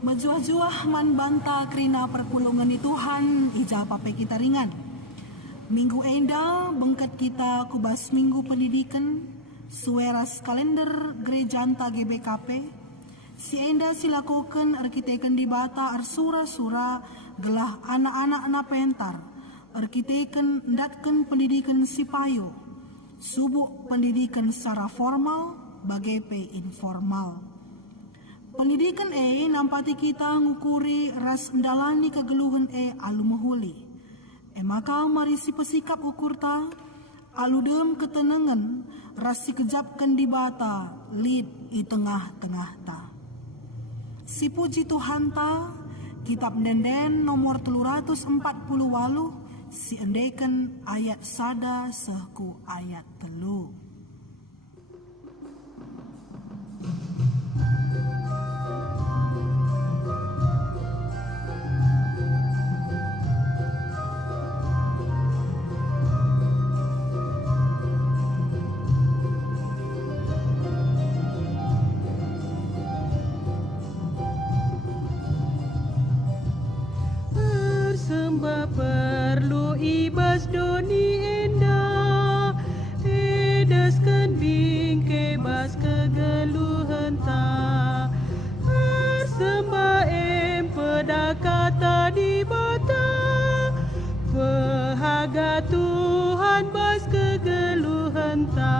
Mejuah-juah man banta kerina perpulungan ni Tuhan ija pape kita ringan. Minggu enda bengket kita kubas minggu pendidikan sueras kalender gerejanta GBKP. Si enda silakukan arkiteken di bata arsura-sura gelah anak-anak na pentar. Arkiteken ndatken pendidikan sipayo. Subuk pendidikan secara formal bagai informal. Pendidikan nampati kita ngukuri ras ndalani kegeluhan alu mahuli. Maka mari si pesikap ukur ta alu dem ketenangan ras si kejapkan di bata lid i tengah-tengah ta. Si puji Tuhan ta kitab denden nomor 348 si endekan ayat sada sehku ayat 3. Perlu ibas doni enda edaskan bingke bas kegeluhan ta persembah pedakata di bata pehaga Tuhan bas kegeluhan ta.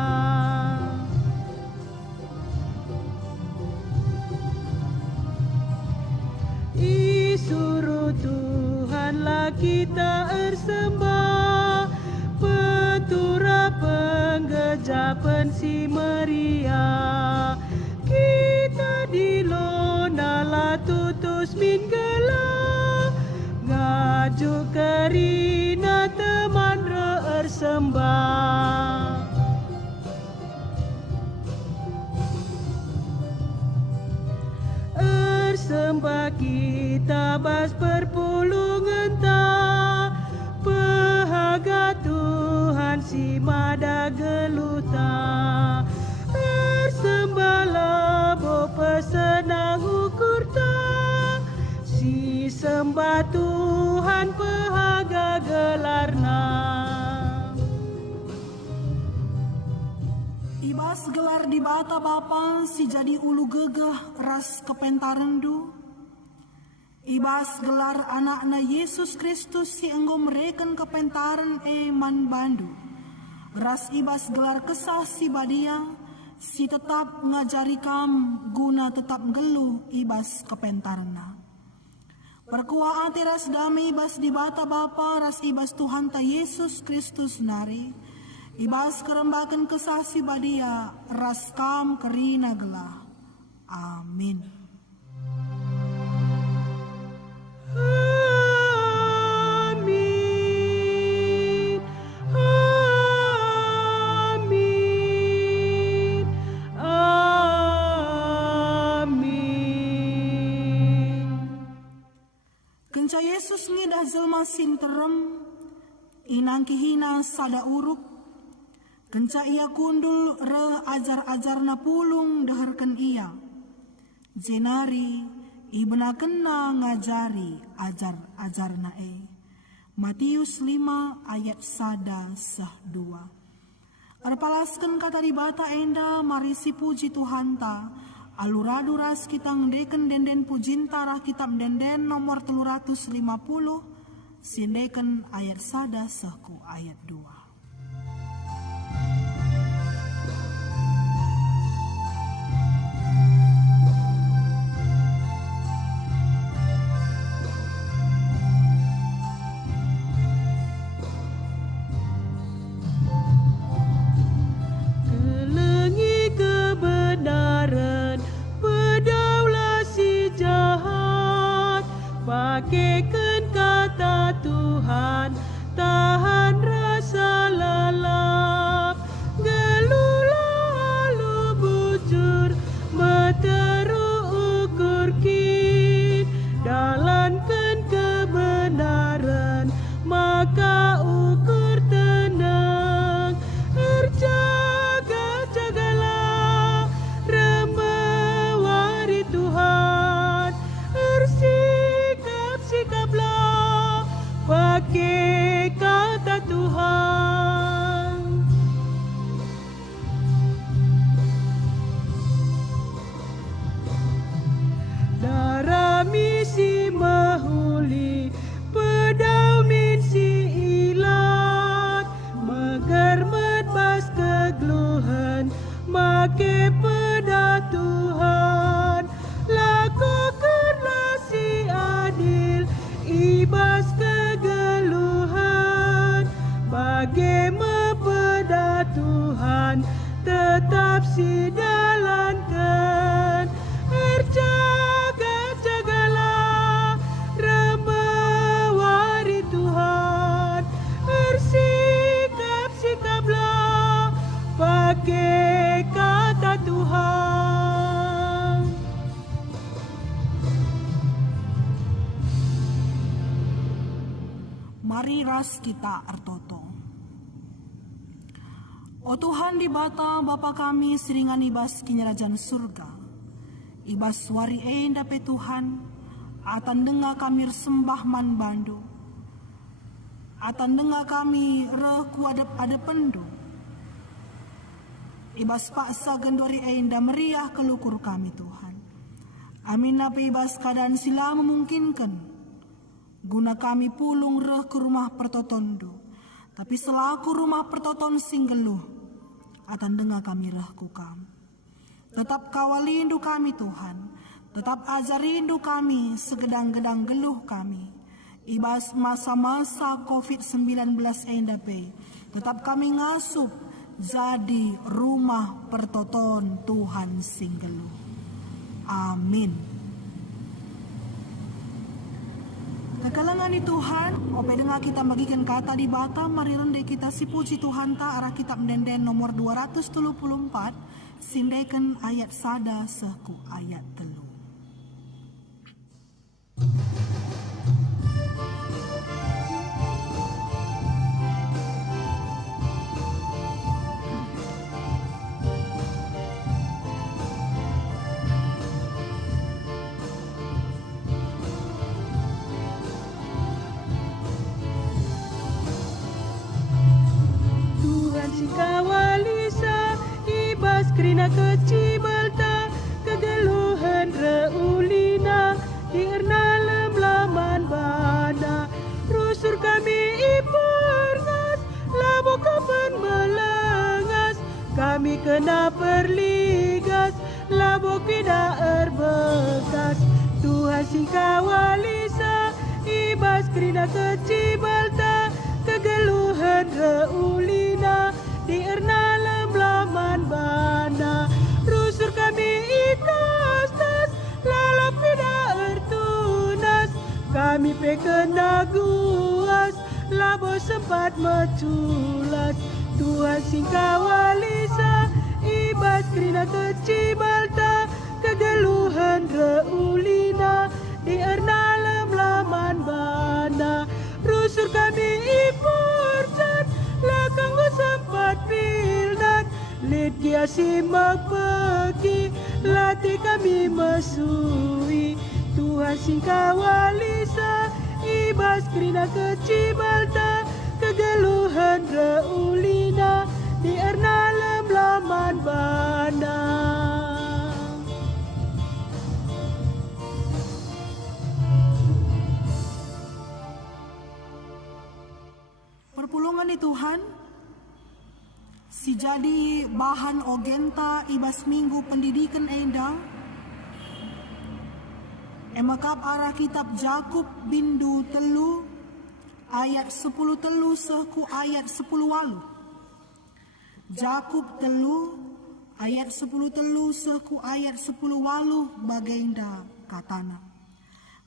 Suruh Tuhanlah kita ersembah petura penggejapan si Maria kita di lonala tutus min gela ngajuk kerina teman ersembah. Sembah kita bas perpulungan ta pehaga Tuhan si mada geluta sembah lebo pesenang ukur ta si sembah Tuhan pehaga gelarna. Ibas gelar di bata bapa si jadi ulu gegah ras kepentarendu. Ibas gelar anakna Yesus Kristus si enggo mereken kepentaren man bandu. Ras ibas gelar kesah si badia si tetap ngajari kam guna tetap geluh ibas kepentarna. Perkua ati ras damai ibas di bata bapa ras ibas Tuhan ta Yesus Kristus nari. Ibas kerembakan kesah si badia ras kam kerina gelah. Amin. Amin. Amin. Amin. Kenca Yesus ngidah jelma sinterem inangki hina sada uruk. Kenca ia kundul re ajar-ajarna pulung deherken ia. Jenari ibna kena ngajari ajar-ajarna Matius 5 ayat sada sah 2. Arpalasken kata di bata enda marisi puji Tuhan ta. Aluradu ras kita ngdeken denden pujinta rah kitab denden nomor 350. Sindeken ayat sada sahku ayat 2. Pakaikan kata Tuhan, tahan rasa lalap, gelulah halu bujur, meteru ukur kin, dalankan kebenaran, maka ukur tenang, jagalah remewari Tuhan, kami si mahuli pedau min si ilat megermet bas kegluhan make peda Tuhan lakukanlah si adil ibas kegeluhan bagi mempeda Tuhan tetap si jalankan jagalah remewari Tuhan sikaplah pakai kata Tuhan. Mari ras kita artoto. O Tuhan di bata Bapa kami seringan ibas kinyerajan surga. Ibas wari dape Tuhan, atan dengar kami sembah man bandu. Atan dengar kami reku adep pendu. Ibas paksa gendori enda meriah kelukur kami Tuhan. Amin nape ibas keadaan sila memungkinkan. Guna kami pulung reh ke rumah pertotondo. Tapi selaku rumah pertoton singgeluh, atan dengar kami reh kukam. Tetap kawalindu kami Tuhan, tetap ajarindu kami segedang-gedang geluh kami. Ibas masa-masa COVID-19 endape, tetap kami ngasup jadi rumah pertoton Tuhan singgeluh. Amin. Kekalangan di Tuhan, ope dengar kita bagikan kata di bata, mari rendah kita si puji Tuhan ta arah kitab Denden nomor 234, sindaikan ayat sada seku ayat telu. Kawalisa ibas krina kecibalta kegeluhan reulina hirna lemlaman bana rusur kami iperngas labo kapan melengas kami kena perligas labo kida erbekas Tuhan sing kawalisa ibas krina kecibalta kegeluhan reulina di ernalem laman bana rusur kami itas-tas lalap pida ertunas kami pekena guas labo sempat meculas Tuhan sing kawalisa ibas krina kecibalta kegeluhan reulina di ernalem laman bana rusur kami iporcat lakang sempat pildan lid dia simak pergi latih kami mesui Tuhan sing kawalisa ibas krina kecibalta kegeluhan reulina di ernalem laman bana. Perpulungan di Tuhan, si jadi bahan ogenta ibas minggu pendidikan enda, emakap arah kitab Jakub bindu telu, ayat 10 telu seku ayat 10 walu. Jakub telu, ayat 10 telu seku ayat 10 walu bagenda katana.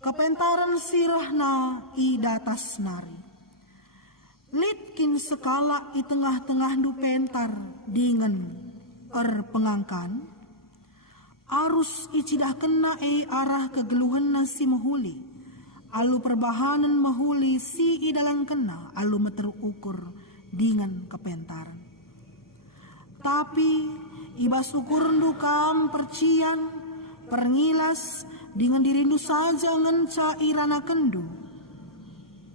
Kepentaran sirahna i datas nari. Litkin sekala i tengah-tengah du pentar dengan pengangkan. Arus icidah kena arah kegeluhan nasi mahuli. Alu perbahanan mahuli si i dalam kena alu meterukur dengan kepentaran. Tapi ibas ukur dukam percian perngilas dengan dirindu saja ngenca irana kendu.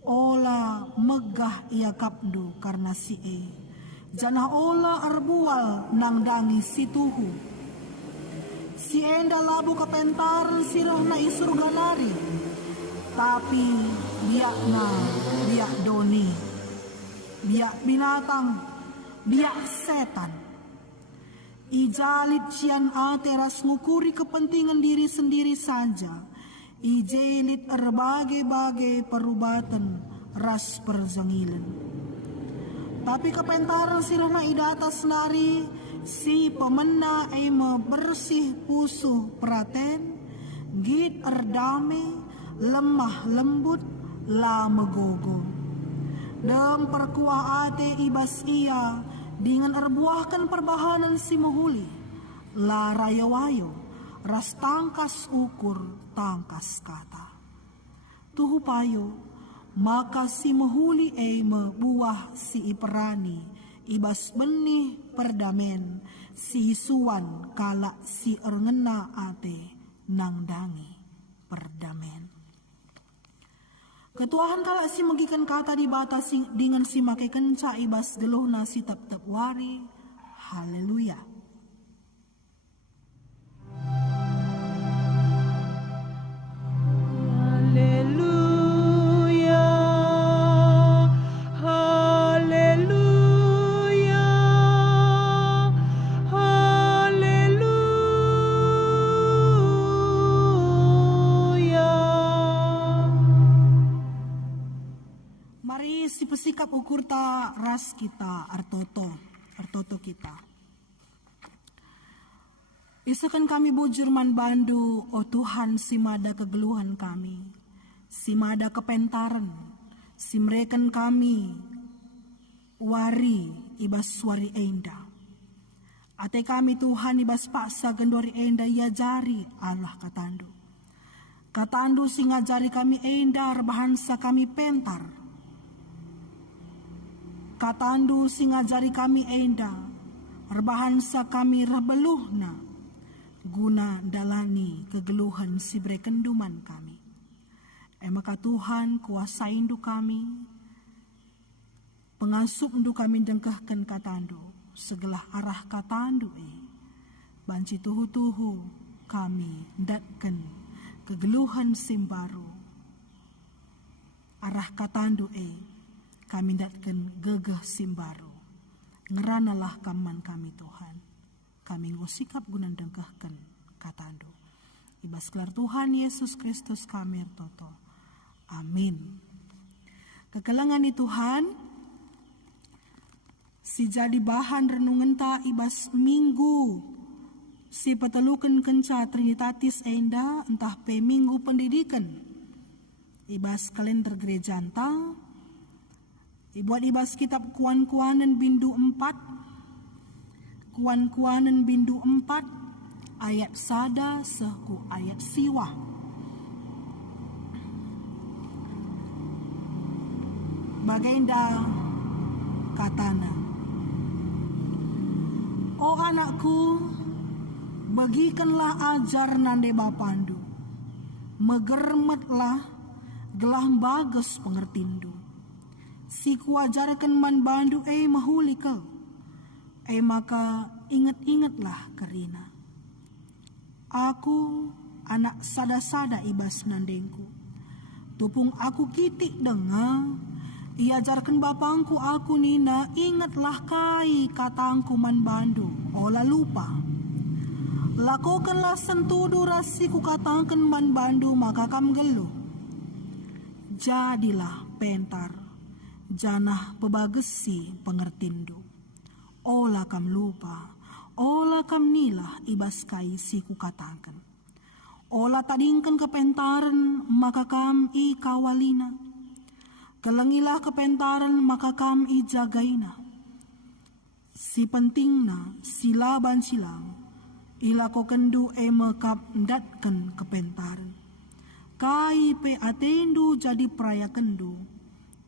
Ola megah ia kapdu karena si Janah ola arbual nang dangi si tuhu. si enda labu kepentaran siroh na isurga nari. Tapi biak doni, biak binatang, biak setan. Ijalit cian teras ngukuri kepentingan diri sendiri saja. Ijelit berbagai-bagai perubatan ras perjangilan. Tapi kepentaran sirah na idatas nari, si pemena bersih pusuh praten, git erdame, lemah lembut, la megogo. Dem perkuah ate ibas ia, dengan erbuahkan perbahanan si mahuli, la rayawayo, ras tangkas ukur, tangkas kata. Tuhu payo, maka si mahuli buah si iperani, ibas benih perdamen, si suwan kala si erngena ate nang dangi perdamen. Ketuahan kala si magikan kata dibatasi dengan si make kenca ibas geluh nasi tep-tep wari. Haleluya. Sikap ukur ta ras kita artoto kita. Isakan kami bujur man bandu, o Tuhan simada kegeluhan kami, simada kepentaran, simreken kami wari ibas wari enda. Ate kami Tuhan ibas paksa gendori enda ia jari Allah katandu. Katandu singajari kami enda rebahansa kami pentar. Katandu singajari kami enda, rebahansa kami rebeluhna, guna dalani kegeluhan si brekenduman kami. Maka Tuhan kuasain du kami, pengasup du kami dengkahkan katandu, segelah arah katandu banci tuhu-tuhu kami datkan kegeluhan simbaru, arah katandu kami datkan gegah simbaru. Ngeranalah kaman kami Tuhan. Kami ngusikap gunan dengkahkan katandu. Ibas kelar Tuhan Yesus Kristus kami toto. Amin. Kekelangan ni Tuhan, si jadi bahan renungan ta ibas minggu. Si patelukan kenca Trinitatis enda entah pe minggu pendidikan. Ibas kalender gereja anta. Ibuat ibas kitab Kuan-Kuanan bindu 4, Kuan-Kuanan bindu 4, ayat sada seku ayat siwa. Bagenda katana, o anakku, bagikanlah ajar nande bapandu, megermetlah gelah bagus pengertindu. Si kuajarkan man bandu mahulikal, maka ingat-ingatlah kerina. Aku anak sada-sada ibas nandengku, tupung aku kitik dengar, iajarkan bapangku aku nina, ingatlah kai katangku man bandu, ola lupa. Lakukanlah sentudu rasiku katangkan man bandu, maka kam geluh. Jadilah pentar, janah pebagesi pengertindu. Ola kam lupa, ola kam nilah ibas kai siku katakan. Ola tadingkan kepentaran, maka kam i kawalina. Kelengilah kepentaran, maka kam i jagaina. Si pentingna, silaban silang, ilako kendu mekap datkan kepentaran. Kai pe atendu jadi praya kendu,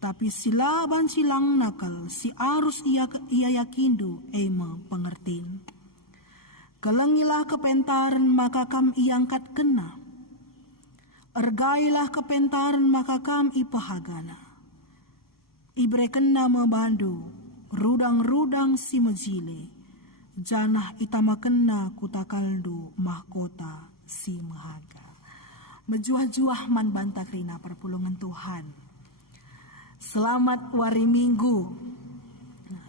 tapi silaban silang nakal, si arus ia yakindu pengertin. Kelengilah kepentaran, maka kam iangkat kena. Ergailah kepentaran, maka kam ipahagana. Ibre kena membandu, rudang-rudang si mejile, janah itamakenna kutakaldu mahkota si mahaga. Mejuah-juah man banta krina perpulungan Tuhan. Selamat wari Minggu.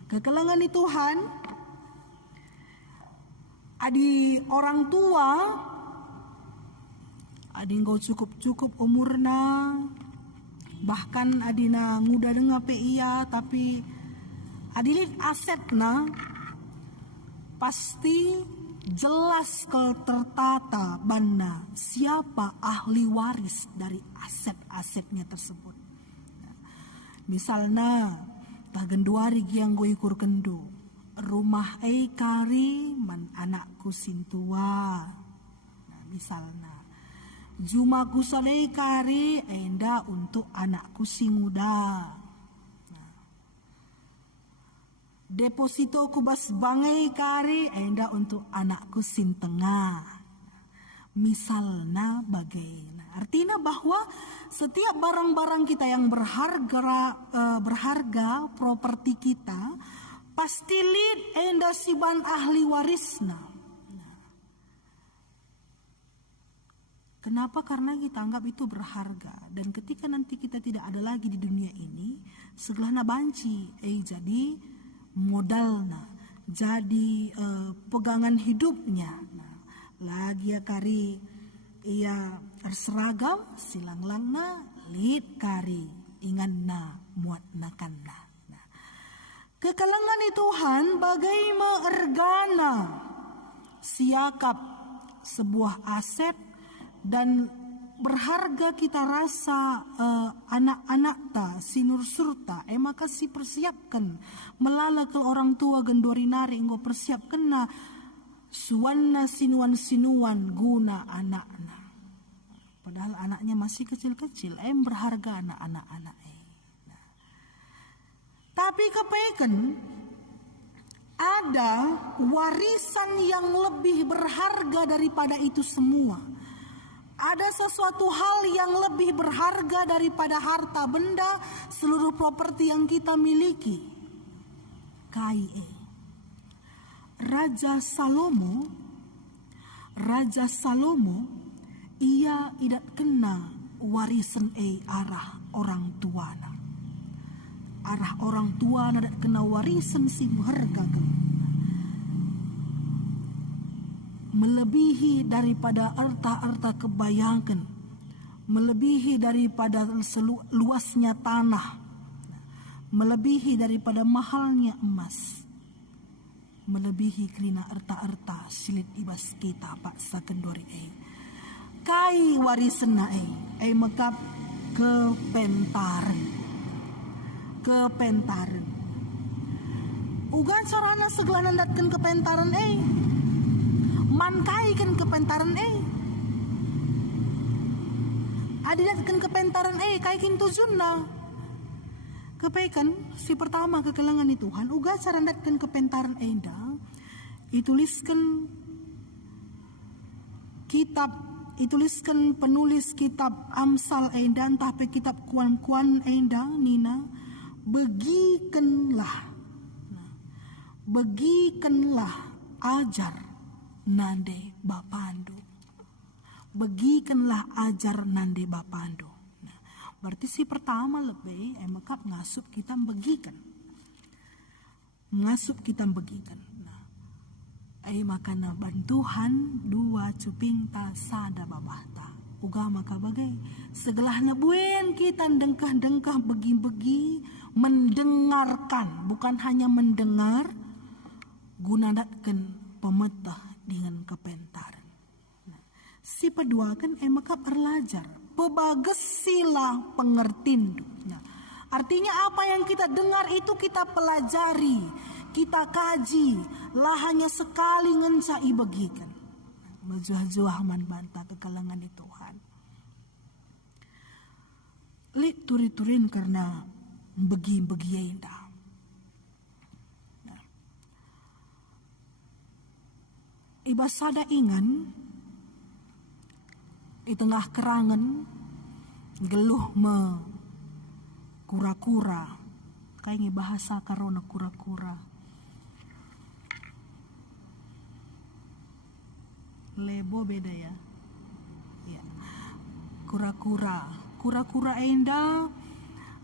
Kekelangan di Tuhan, adi orang tua, adi engkau cukup umurna, bahkan adina nguda dengar pe iya, tapi adilit asetna pasti jelas tertata bana siapa ahli waris dari aset-asetnya tersebut. Misalnya tah genduari giang go ikur kendo rumah kari man anakku sintua. Nah, misalnya jumaku solei kari enda untuk anakku singuda. Deposito kubas bangai kari enda untuk anakku sin tengah. Misalnya bagaimana? Artinya bahwa setiap barang-barang kita yang berharga properti kita pasti lid enda siban ahli warisna. Kenapa? Karena kita anggap itu berharga, dan ketika nanti kita tidak ada lagi di dunia ini, segelana banci jadi modalna, jadi pegangan hidupnya. Nah, lagi ya kari ia seragam silang-langna lid kari inganna muat nakanna. Nah, kekalangan Tuhan bagai meergana siakap sebuah aset dan berharga kita rasa anak-anak ta sinur surta maka si persiapkan melala ke orang tua gendorinari enggo persiapkan na suwanna sinuan guna anakna, padahal anaknya masih kecil-kecil berharga anak-anak. Nah, tapi kepeken ada warisan yang lebih berharga daripada itu semua. Ada sesuatu hal yang lebih berharga daripada harta benda, seluruh properti yang kita miliki. Raja Salomo, ia tidak kena warisan arah orang tua. Arah orang tua tidak kena warisan si berharga. Melebihi daripada arta-arta kebayangkan, melebihi daripada luasnya tanah, melebihi daripada mahalnya emas, melebihi kerina arta-arta silit ibas kita pak sakendori kai warisena mekap kepentaran ugan carana segelanan datkan kepentaran mankai kan kepentaran adidat kan kepentaran kaikin tujunna kepaikan si pertama kekelangan Tuhan uga carandat kan kepentaran enda ituliskan penulis kitab Amsal enda entah pe kitab kuan-kuan enda nina begikenlah ajar nande bapandu. Begikenlah ajar nande bapandu. Nah, berarti si pertama lebih maka ngasup kita begikan. Nah, makana bantuhan dua cupingta sada babahta. Uga maka bagai segelahnya buen kita dengkah-dengkah begi-begi mendengarkan, bukan hanya mendengar, gunadatkan pemetah dengan kepentaran. Nah, si pedua kan maka perlajar, pebages sila pengertindu. Nah, artinya apa yang kita dengar itu kita pelajari, kita kaji, lah hanya sekali ngencai begikan. Mejuah-juah man banta kekalangan di Tuhan. Lik turi-turin karena begi-begi indah. Ibasada ingan di tengah kerangan geluh me kura-kura kayaknya bahasa karona kura-kura Lebo beda ya. Ya. Kura-kura enda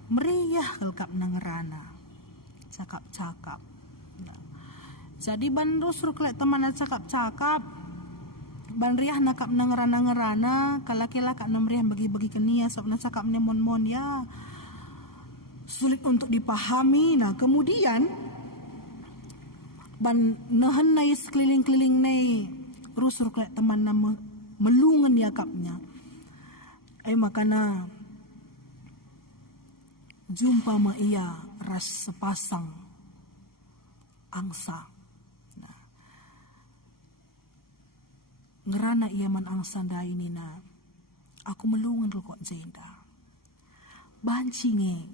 meriah kelkap nangerana. Cakap-cakap. Nah. Jadi ban rusur kelek teman cakap-cakap. Ban riah nakap nangerana kalakila kak namriah bagi-bagi kenia sok na cakap mon ya. Sulit untuk dipahami. Nah, kemudian ban nahan nai sekeliling-keliling nai rusur kelek teman nama melungan yakapnya. Makana jumpa ma ia ras sepasang angsa. Nah, ngerana ia man angsa dai nina. Aku melungan kok jenda. Bancinge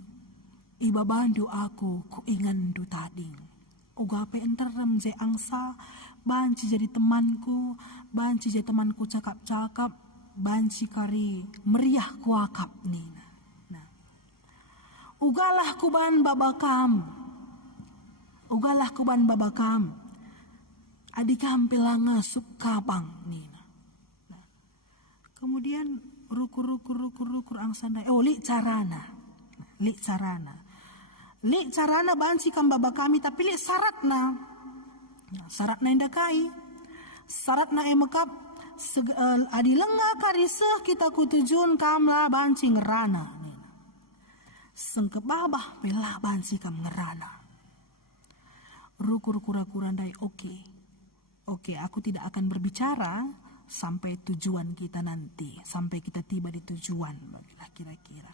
iba bandu aku ku ingan du tading. Ugape enterem je angsa, banci jadi temanku, banci jadi temanku cakap-cakap, banci kari meriah kuakap nih. Nah, ugalah kuban babakam, adikam pelanga sukabang nih. Nah, kemudian rukur angsa dai. Lik carana banci kam baba kami tapi lik syaratna. Syaratna indakai. Syaratna emakap adi lenga kariseh kita kutujun kamla banci ngerana. Sengke babah pela banci kam ngerana. Rukur kura-kura dai oke, aku tidak akan berbicara sampai tujuan kita nanti, sampai kita tiba di tujuan, bagilah kira-kira.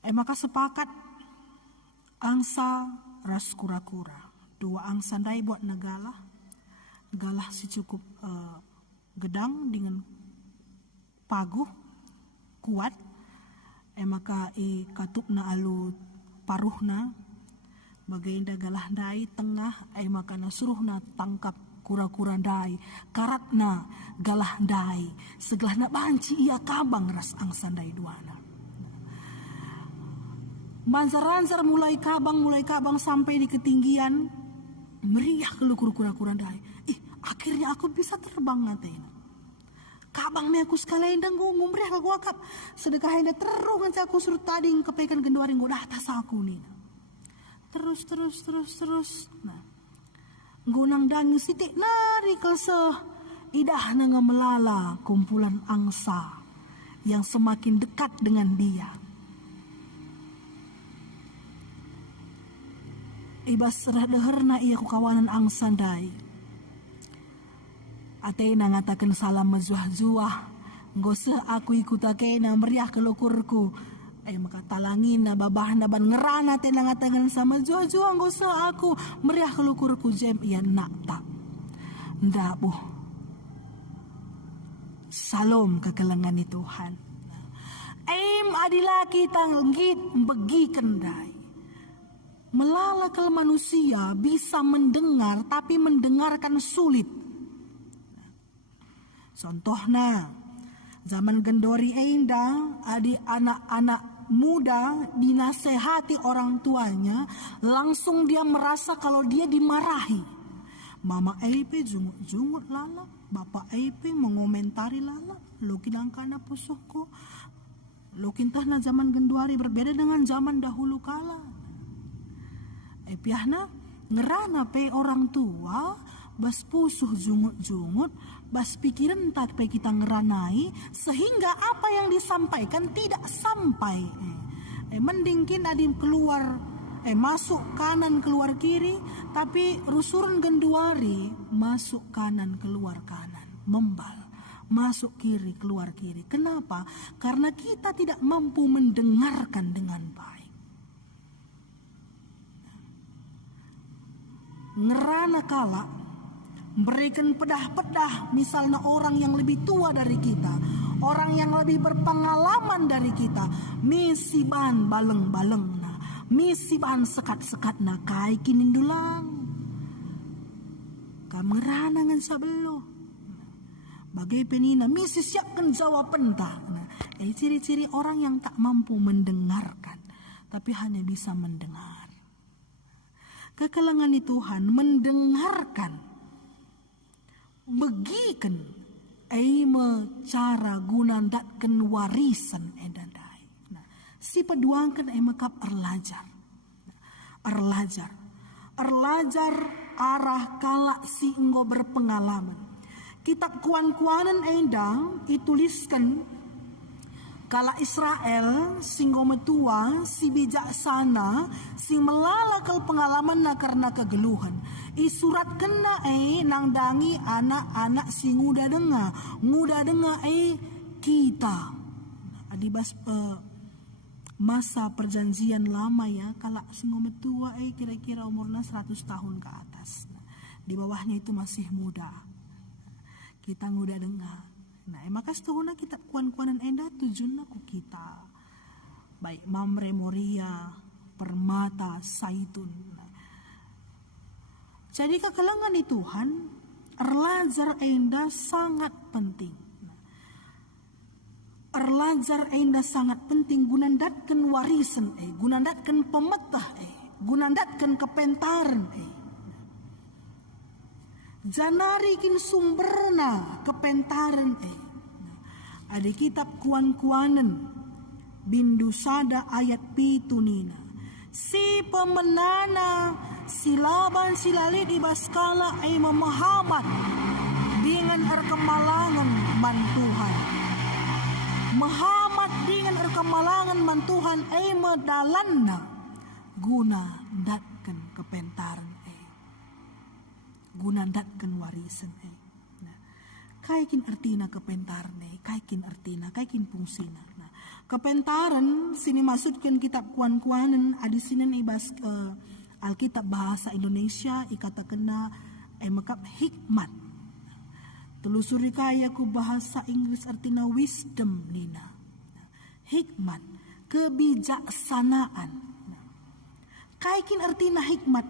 Maka sepakat angsa ras kura-kura. Dua angsa dai buat negalah. Galah secukup gedang dengan paguh kuat. Maka katupna alu paruhna. Bagainda galah dai tengah. Maka nasuruhna tangkap kura-kura dai. Karatna galah dai. Segelahna banci ia kabang ras angsa dai duana. Manzar-anzar mulai kabang sampai di ketinggian. Meriah kelukur kura-kura dai. Akhirnya aku bisa terbang ngatain. Kabang me aku sekalian dan gue meriah aku akap. Sedekah hendak terus aku suruh tading kepekan genduaring gue atas aku nih. Terus. Nah, gunang dangi sitik nari kelseh. Idah nanga melala kumpulan angsa yang semakin dekat dengan dia. Ibas deherna ia ku kawanan angsa dai. Ate na ngatakan salam mezuah-zuah. Ngose aku ikutake na meriah kelukurku. Maka talangin na babah na ban ngerana te na ngatakan sama zuah-zuah. Ngose aku meriah kelukurku jem ia nak tak. Ndabuh. Salam kekelengan ni Tuhan. Adilah kita nggit begi kendai. Melala kalau manusia bisa mendengar tapi mendengarkan sulit. Contohnya, zaman gendori enda, adik anak-anak muda dinasehati orang tuanya, langsung dia merasa kalau dia dimarahi. Mama Eipe jungut lala, Bapak Eipe mengomentari lala, lokin angkana pusuhku. Lokin tahna zaman gendori berbeda dengan zaman dahulu kala. Piahna ngerana pe orang tua bas pusuh jungut-jungut bas pikiran tak pe kita ngeranai sehingga apa yang disampaikan tidak sampai. Mendingkin adim keluar masuk kanan keluar kiri tapi rusuran genduari masuk kanan keluar kanan membal masuk kiri keluar kiri. Kenapa? Karena kita tidak mampu mendengarkan dengan baik. Ngerana kala berikan pedah-pedah misalnya orang yang lebih tua dari kita, orang yang lebih berpengalaman dari kita, misi bahan baleng-baleng na, misi bahan sekat-sekat na kai kinin dulang. Kam ngerana ngan sabelo. Bagai penina misi siapkan jawaban tak. Nah, ciri-ciri orang yang tak mampu mendengarkan tapi hanya bisa mendengar. Kekelengan Tuhan mendengarkan begiken cara gunandatkan warisan endandai. Nah, si peduangkan makap erlajar arah kalak si enggo berpengalaman. Kitab kuan-kuanan endang ituliskan kala Israel singgo metua si bijaksana si melalakal pengalaman na karena kegeluhan. Isurat kena nang dangi anak-anak si nguda denga kita. Adibas masa perjanjian lama ya, kala singgo metua kira-kira umurnya 100 tahun ke atas. Di bawahnya itu masih muda. Kita nguda dengar. Nah, maka setahunnya kita kuan-kuanan enda tujuannya ku kita. Baik Mamre Moria, Permata, Saitun. Nah, jadi kekalangan di Tuhan, erlajar enda sangat penting. Erlajar enda sangat penting gunandatkan warisan gunandatkan pemetah gunandatkan kepentaran janarikin sumberna kepentaran ada kitab kuan-kuanan Bindusada ayat pitunina si pemenana silaban silali di baskala memahamat dengan erkemalangan mantuhan Muhammad dengan erkemalangan mantuhan medalanna guna datkan kepentaran guna datkan warisan nah, kaikin artina kepentaran kaikin artina kaikin fungsina nah, kepentaran sini masukkan kitab kuan-kuanan adisinan ibas Alkitab bahasa Indonesia ikata kena makap hikmat. Telusuri kaya ku bahasa Inggris artinya wisdom nina. Hikmat, kebijaksanaan. Kaikin artinya hikmat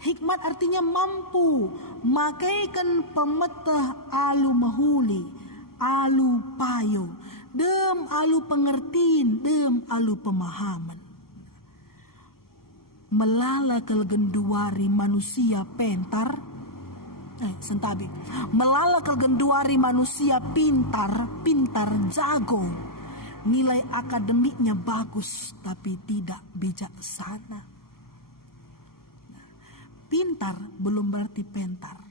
Hikmat artinya mampu makaikan pemetah alu mahuli, alu payo, dem alu pengertiin, dem alu pemahaman. Melalakal genduari manusia pentar sentabi melalakal genduari manusia pintar jago nilai akademiknya bagus tapi tidak bijaksana. Pintar belum berarti pentar,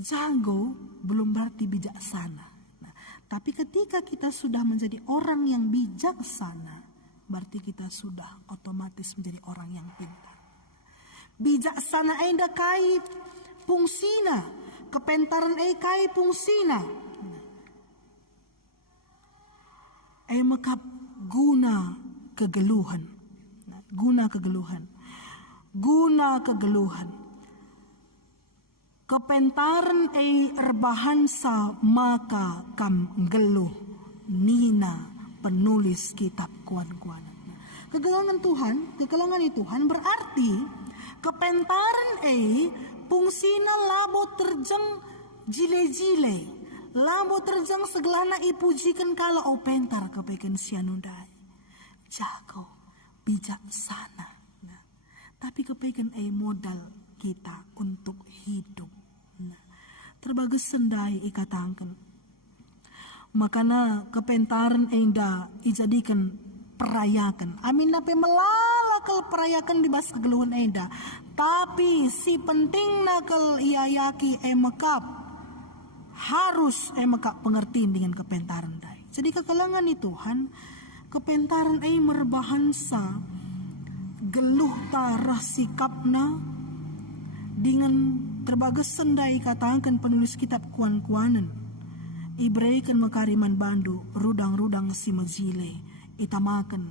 jago belum berarti bijaksana. Nah, tapi ketika kita sudah menjadi orang yang bijaksana berarti kita sudah otomatis menjadi orang yang pintar. Bijaksana enda kai fungsina, kepentaran kai fungsina. Makap guna kegeluhan. Kepentaran erbahansa maka kam geluh nina penulis kitab kuan-kuanan. Kegelangan Tuhan berarti kepentaran fungsina labo terjeng jile-jile, labo terjeng segelana ipujikan kala pentar kepeken sianundai, jago, bijaksana. Nah, tapi kepeken modal kita untuk hidup. Nah, terbagus sendai ikatangkan. Makana kepentaran enda ijadikan perayakan. Amin nape melalakal perayakan di bas kegeluhan enda. Tapi si penting nakal iayaki makap harus makap pengertiin dengan kepentaran dai. Jadi kekalangan itu Tuhan kepentaran merbahansa geluh tarah sikapna dengan terbagas sendai katakan penulis kitab kuan-kuanan. Ibreikan makariman bandu rudang-rudang si mejile itamakan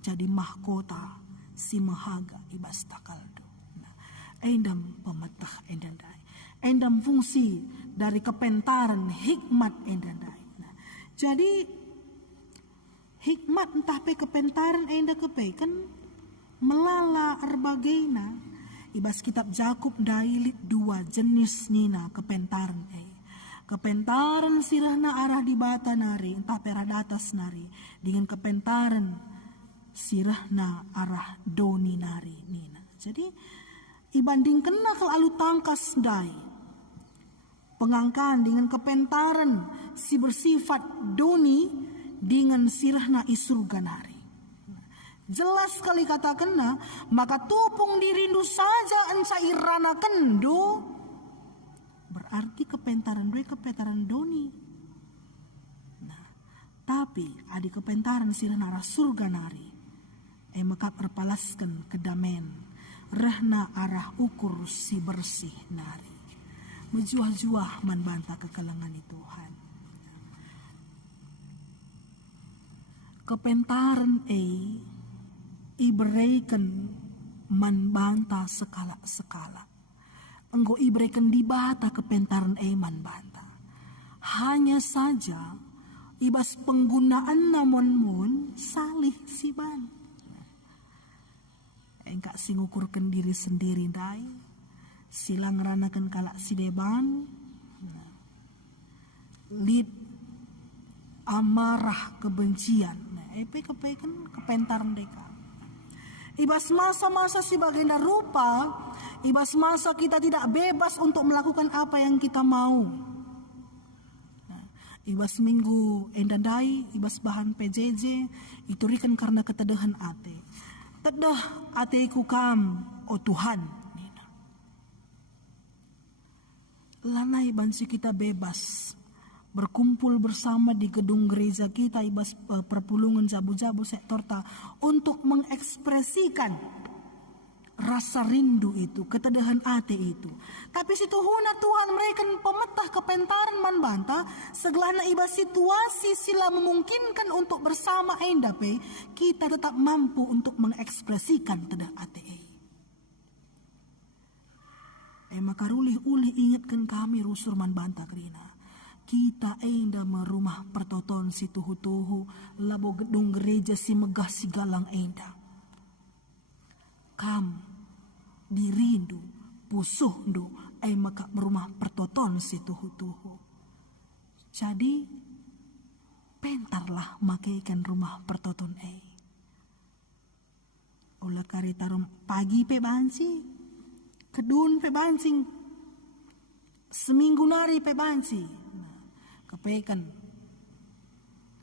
jadi mahkota si mahaga ibas takaldo. Nah, endam pemetah endandai. Endam fungsi dari kepentaran hikmat endandai. Nah, jadi hikmat entah pe kepentaran enda kepe kan melala erbagaina. Ibas kitab Jakub dailit 2 jenis nina kepentaran Kepentaran sirahna arah di bata nari, entah peradatas nari. Dengan kepentaran sirahna arah doni nari nina. Jadi ibandingkan nakal alu tangkas dai. pengangkaan dengan kepentaran si bersifat doni dengan sirahna isurga nari. Jelas sekali katakanna, maka tupung dirindu saja encairana kendo, berarti kepentaran doni. Nah, tapi adi kepentaran sirahna surga nari, maka perpalaskan kedamen, rahna arah ukur si bersih nari. Menjuah-juah manbanta kekalangan Tuhan. Kepentaran iberikan manbanta sekala-sekala. Enggo iberikan dibata kepentaran manbanta. Hanya saja ibas penggunaan namun salih siban. Engkak singukurkan diri sendiri dai. Silang ranakan kalak si deban. Lid amarah kebencian. Kan kepentaran deka. Ibas masa-masa si baginda rupa, ibas masa kita tidak bebas untuk melakukan apa yang kita mau. Ibas minggu endadai, ibas bahan PJJ, itu rikan karena ketedahan ate. Tedah ateku kam, oh Tuhan. Lanai bansi kita bebas berkumpul bersama di gedung gereja kita ibas perpulungan jabu-jabu sektor ta untuk mengekspresikan rasa rindu itu, ketedahan ate itu. Tapi situ huna Tuhan mereka pemetah kepentaran manbanta segelana ibas situasi sila memungkinkan untuk bersama endape kita tetap mampu untuk mengekspresikan tedah ate. Maka ulih-ulih ingatkan kami rusur manbanta krina. Kita enda merumah pertoton si tuhu-tuhu labo gedung gereja si megah si galang enda. Kam dirindu pusuh do maka berumah pertoton si tuhu-tuhu. Jadi pentarlah makaikan rumah pertoton Ulah kari tarum pagi pe banci kedun pe bancing seminggu nari pe banci. Kepekan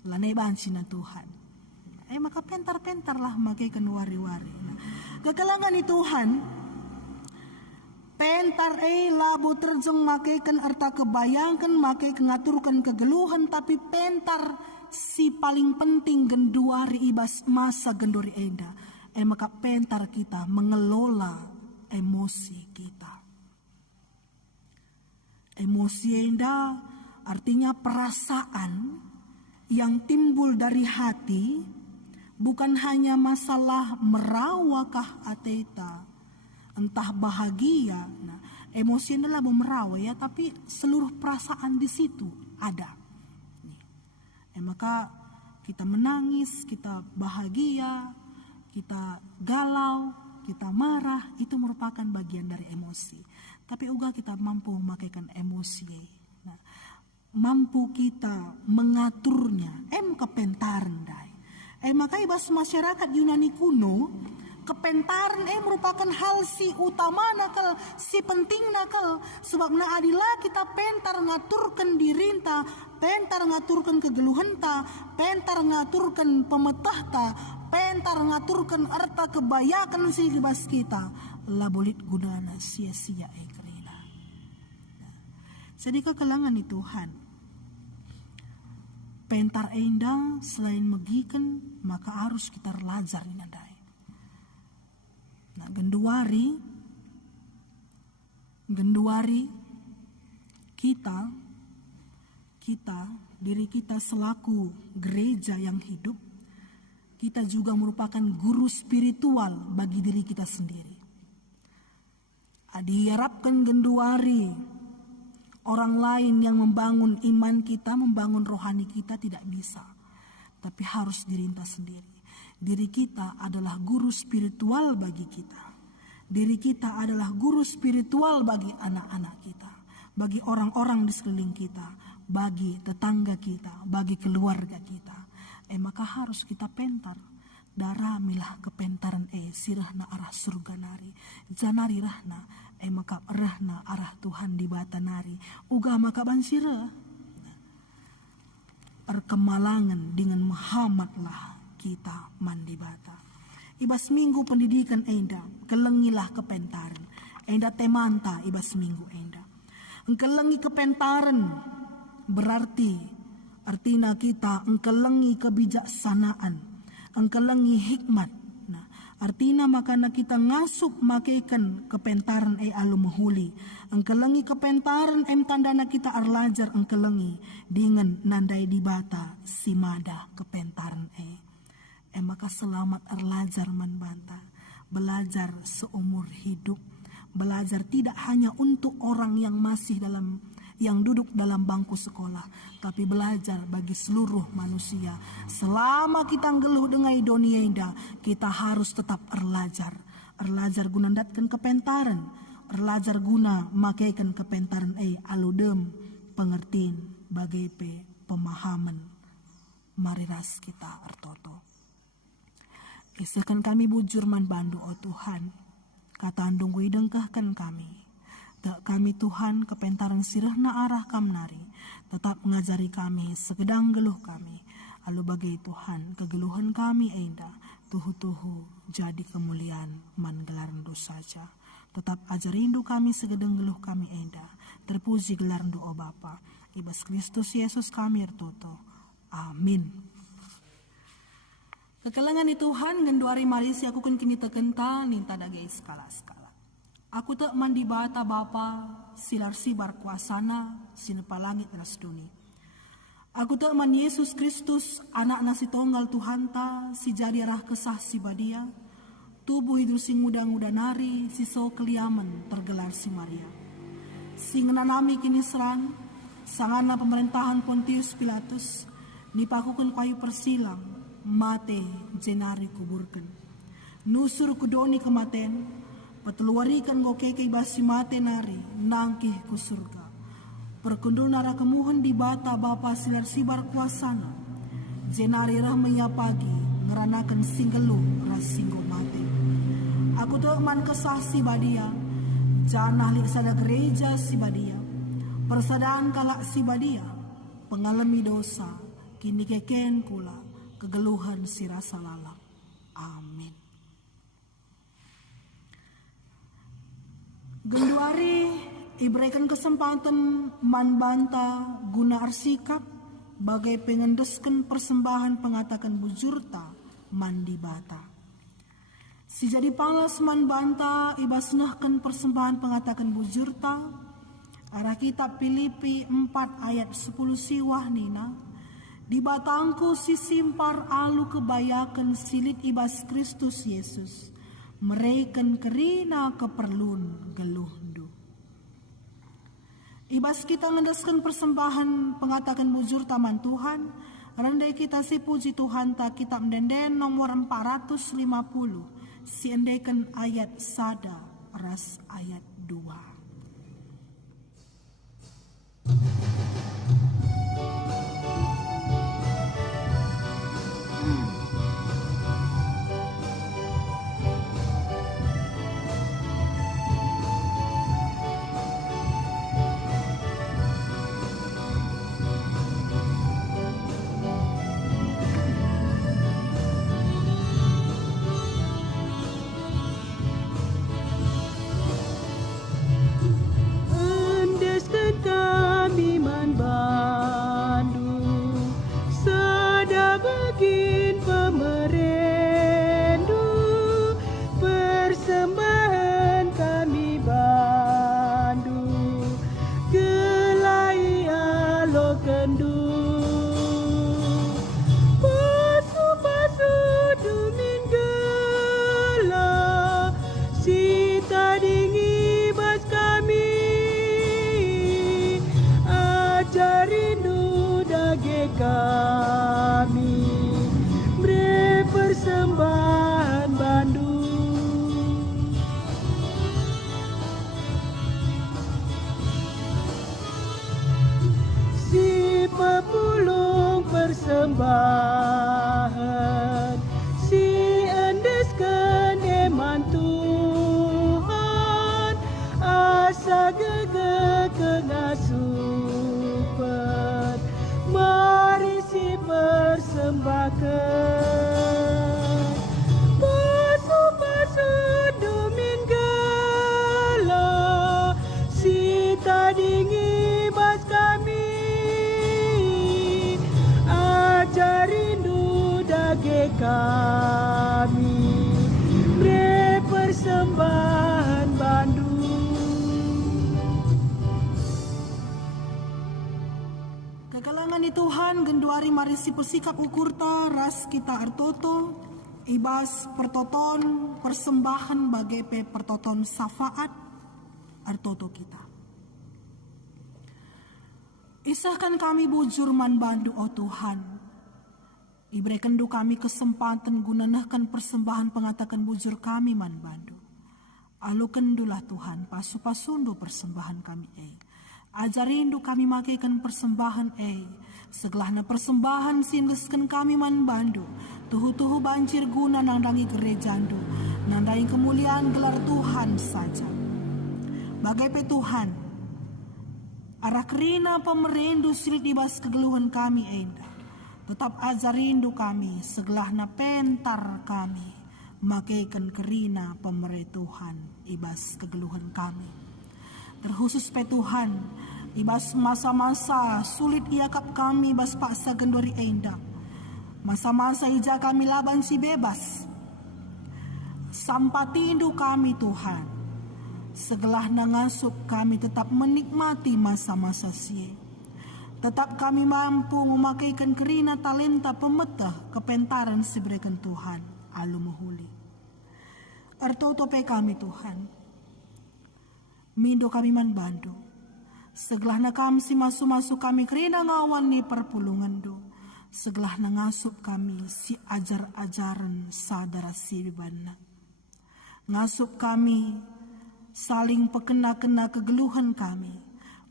lanai bansi na Tuhan. Maka pentar-pentar lah makaikan wari-wari. Kekalangan ni Tuhan, pentar labo terjeng makaikan arta kebayangkan, makaikan ngaturkan kegeluhan, tapi pentar si paling penting genduari ibas masa gendori enda. Maka pentar kita mengelola emosi kita. Emosi enda artinya perasaan yang timbul dari hati, bukan hanya masalah merawakah ateta, entah bahagia. Nah, emosi adalah memerawa ya, tapi seluruh perasaan di situ ada. Maka kita menangis, kita bahagia, kita galau, kita marah, itu merupakan bagian dari emosi. Tapi juga kita mampu memakaikan emosi. Nah, mampu kita mengaturnya, kepentaran dai. Maka ibas masyarakat Yunani kuno, kepentaran merupakan hal si utama nakal, si penting nakal. Sebab na adilah kita pentar ngaturkan dirinta, pentar ngaturkan kegeluhanta, pentar ngaturkan pemetahta, pentar ngaturkan arta kebayakan si ibas kita. Labolit gudana sia-sia kerila. Jadi kekalangan ni Tuhan. Pentar enda selain megikan maka harus kita belajar ini dai. Nah, genduari kita diri kita selaku gereja yang hidup, kita juga merupakan guru spiritual bagi diri kita sendiri. Diharapkan genduari orang lain yang membangun iman kita, membangun rohani kita tidak bisa. Tapi harus dirinta sendiri. Diri kita adalah guru spiritual bagi kita. Diri kita adalah guru spiritual bagi anak-anak kita. Bagi orang-orang di sekeliling kita. Bagi tetangga kita. Bagi keluarga kita. Maka harus kita pentar. Daramilah kepentaran sirahna arah surga nari. Janari rahna maka erahna arah Tuhan di bata nari uga maka bansira erkemalangan dengan Muhammad lah kita mandi bata. Ibas minggu pendidikan enda kelengilah kepentaran enda temanta ibas minggu enda engkelengi kepentaran berarti artinya kita engkelengi kebijaksanaan engkelengi hikmat. Artinya makana kita ngasup makaikan kepentaran alu mahuli. Engkelengi kepentaran tandana kita arlajar engkelengi dengan nandai di bata simada kepentaran maka selamat arlajar manbanta. Belajar seumur hidup. Belajar tidak hanya untuk orang yang duduk dalam bangku sekolah, tapi belajar bagi seluruh manusia. Selama kita ngeluh dengan dunia indah, kita harus tetap erlajar. Erlajar guna datkan kepentaran, erlajar guna makaikan kepentaran aludem pengertian bagi pemahaman mariras kita ertoto. Isakan kami bujur man bandu o Tuhan, kata andung dengkahkan kami. Tak kami Tuhan kepentaran sirahna arah kamnari, tetap mengajari kami segedang geluh kami. Lalu bagai Tuhan kegeluhan kami enda, tuhu-tuhu jadi kemuliaan man gelaran saja. Tetap ajarindu kami segedang geluh kami enda, terpuji gelaran o Bapa. Ibas Kristus Yesus kami ertoto. Amin. Kekelangan di Tuhan ngenduari marisi aku kan kini tekental ninta dagai skala-skala. Aku tak mandi bata Bapa silar sibar kuasana sinepa langit ras duni. Aku tak man Yesus Kristus anak nasi tonggal Tuhan ta si jadi rah kesah si badia. Tubuh hidup sing muda-muda nari si so keliaman tergelar si Maria. Sing nanami kini seran sangana pemerintahan Pontius Pilatus nipakukan kayu persilang mate jenari kuburkan. Nusur kudoni kematen pateluarikan gokeke basi mate nari nangkih ku surga. Perkundul nara kemuhan di bata Bapa silar sibar kuasana. Jenari rahmaya pagi ngeranakan singgelu ras singgo mate. Aku tak man kesah si badia, janah lik sada gereja si badia. Persadaan kalak si badia, pengalami dosa, kini keken kula kegeluhan si rasa lalang. Amin. Genduari diberikan kesempatan manbanta guna arsikap bagai pengendeskan persembahan pengatakan bujurta mandi bata. Si jadi palas manbanta ibasnahkan persembahan pengatakan bujurta arah kitab Filipi 4 ayat 10 siwah nina. Di batangku si simpar alu kebayakan silit ibas Kristus Yesus. Mereken kerina keperluan geluhndu. Ibas kita ngendaskan persembahan pengatakan bujur taman Tuhan. Rendai kita si puji Tuhan tak kitab mendenden nomor 450. Si endaikan ayat sada ras ayat 2. Kami beri persembahan Bandung. Si pepulung persembahan, si endeskan eman Tuhan, persembahkan. Pasu-pasu dumin gela, si tadingi bas kami. Ajar rindu dage kami, bre persembahan Bandung. Kekalangan di Tuhan genduari marisi persikap ukurta ras kita artoto ibas pertoton persembahan bagai pe pertoton safaat artoto kita. Isahkan kami bujur man bandu oh Tuhan. Ibre kendu kami kesempatan gunanahkan persembahan pengatakan bujur kami man bandu. Alu kendulah Tuhan pasu-pasundu persembahan kami Ajarindu kami makaikan persembahan Segelahna persembahan sindeskan kami man bandu. Tuhu-tuhu banjir guna nandangi gerejandu. Nandangi kemuliaan gelar Tuhan saja. Bagai pe Tuhan. Arah kerina pemerindu silit ibas kegeluhan kami enda. Tetap ajarindu kami segelahna pentar kami. Makaikan kerina pemere Tuhan ibas kegeluhan kami. Terkhusus pe Tuhan, ibas masa-masa sulit iakap kami bas paksa gendori enda. Masa-masa ija kami laban si bebas. Sampatindu kami Tuhan. Segelah nangasup kami tetap menikmati masa-masa sie. Tetap kami mampu memakaikan kerina talenta pemetah kepentaran sibrekan Tuhan. Alu muhuli. Artotope kami Tuhan. Mindo kami man bandu. Segelah na kami si masu-masu kami kerina ngawan ni perpulungan do. Segelah na ngasup kami si ajar-ajaran sadara si bibana. Ngasup kami saling pekena-kena kegeluhan kami.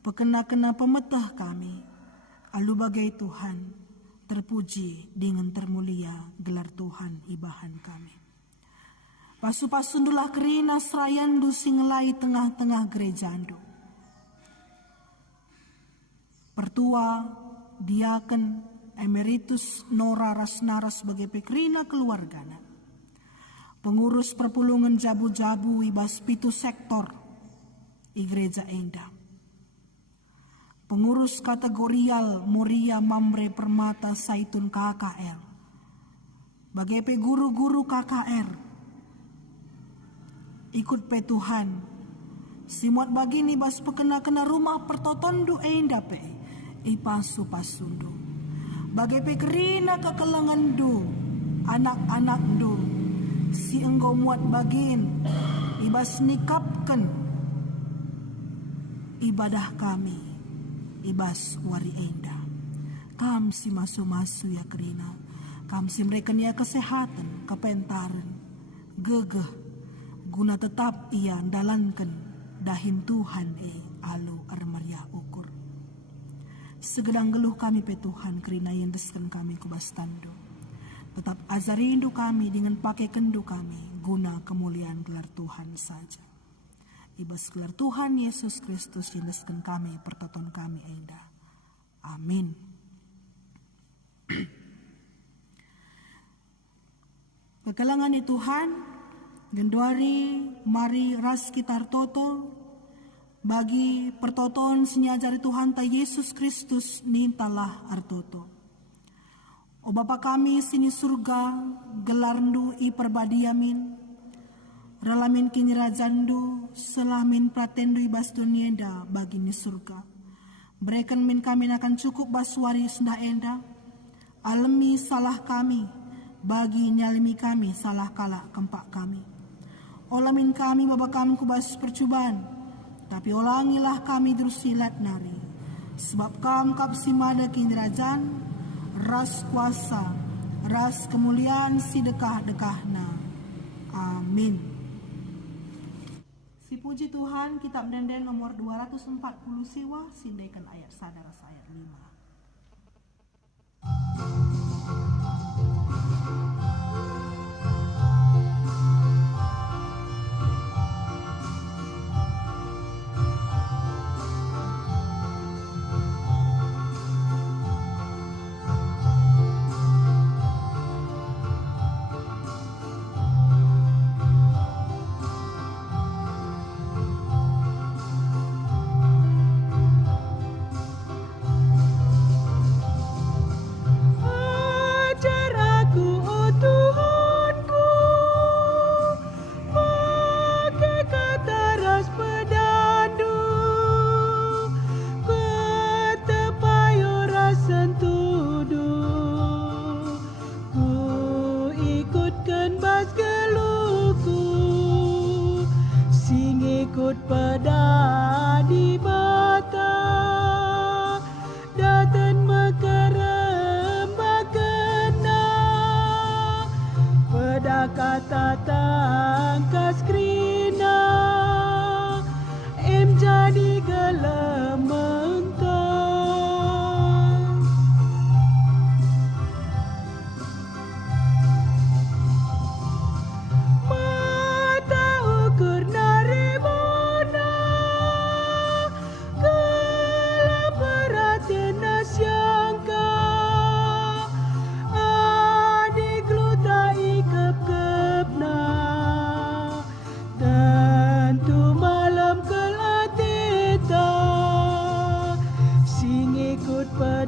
Pekena-kena pemetah kami. Alu bagai Tuhan terpuji dengan termulia gelar Tuhan ibahan kami. Pasu-pasundulah kerina serayandu singelai tengah-tengah gerejandu. Pertua, diaken, emeritus, nora rasnaras sebagai pekerina keluargana. Pengurus perpulungan jabu-jabu ibas pitu sektor i gereja enda. Pengurus kategorial Moria Mamre Permata Saitun KKR. Bagai pe guru-guru KKR. Ikut pe Tuhan. Simuat bagini bas pekena-kena rumah pertotondu enda pe. Ipasu-pasundu. Bagai pe kerina kekelangan du. Anak-anak du. Si engkau muat bagin. Ibas nikapkan. Ibadah kami. Ibas wari enda. Kam si masu-masu ya kerina. Kam si mereka nia kesehatan, kepentaran, gegeh. Guna tetap ia dalankan dahin Tuhan alu armaria ukur. Segedang geluh kami pe Tuhan kerina yang deskan kami kubas tando. Tetap ajarindu kami dengan pakai kendu kami guna kemuliaan gelar Tuhan saja. Ibas gelar Tuhan Yesus Kristus jelaskan kami pertoton kami enda. Amin. Kekelangan di Tuhan, genduari mari ras kita toto bagi pertoton senyajari Tuhan ta Yesus Kristus nintalah artoto. O Bapa kami sini surga gelarndu i perbadiamin. Ralamin kini rajandu, selamin pratendu ibas dunienda bagi ni surga. Berikan min kami akan cukup baswari senda enda. Alami salah kami, bagi nyalimi kami salah kalah kempak kami. Olamin kami bapa kami kubas percubaan, tapi olangilah kami drusilat nari. Sebab kam kapsimada kini rajan, ras kuasa, ras kemuliaan si dekah-dekahna. Amin. Si puji Tuhan, kitab Denden nomor 240 siwa, sindaikan ayat sadara ayat 5.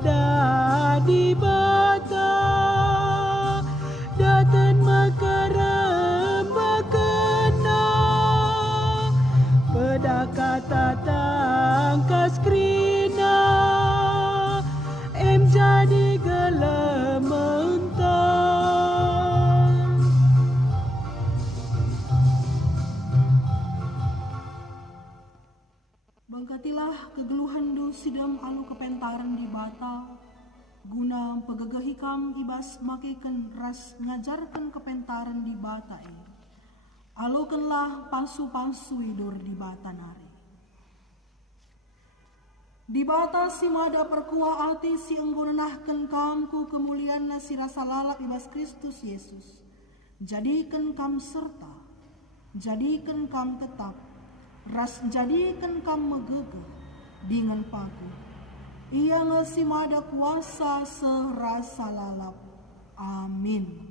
ada di bata datan makarem bakena pedakata tangkas krina em jadi gelementang Bangkatilah kegeluhan du sidem alu kepentaran di bata guna pegegehikam ibas makikan ras ngajarkan kepentaran di bata alukanlah palsu-palsu idur di bata nari di bata si mada perkuah alti si enggunanahkan kamku kemuliaan nasi rasa lalap ibas Kristus Yesus jadikan kam serta jadikan kam tetap ras jadikan kam megegeh dengan paku ia ngasi mada kuasa serasa lalap amin.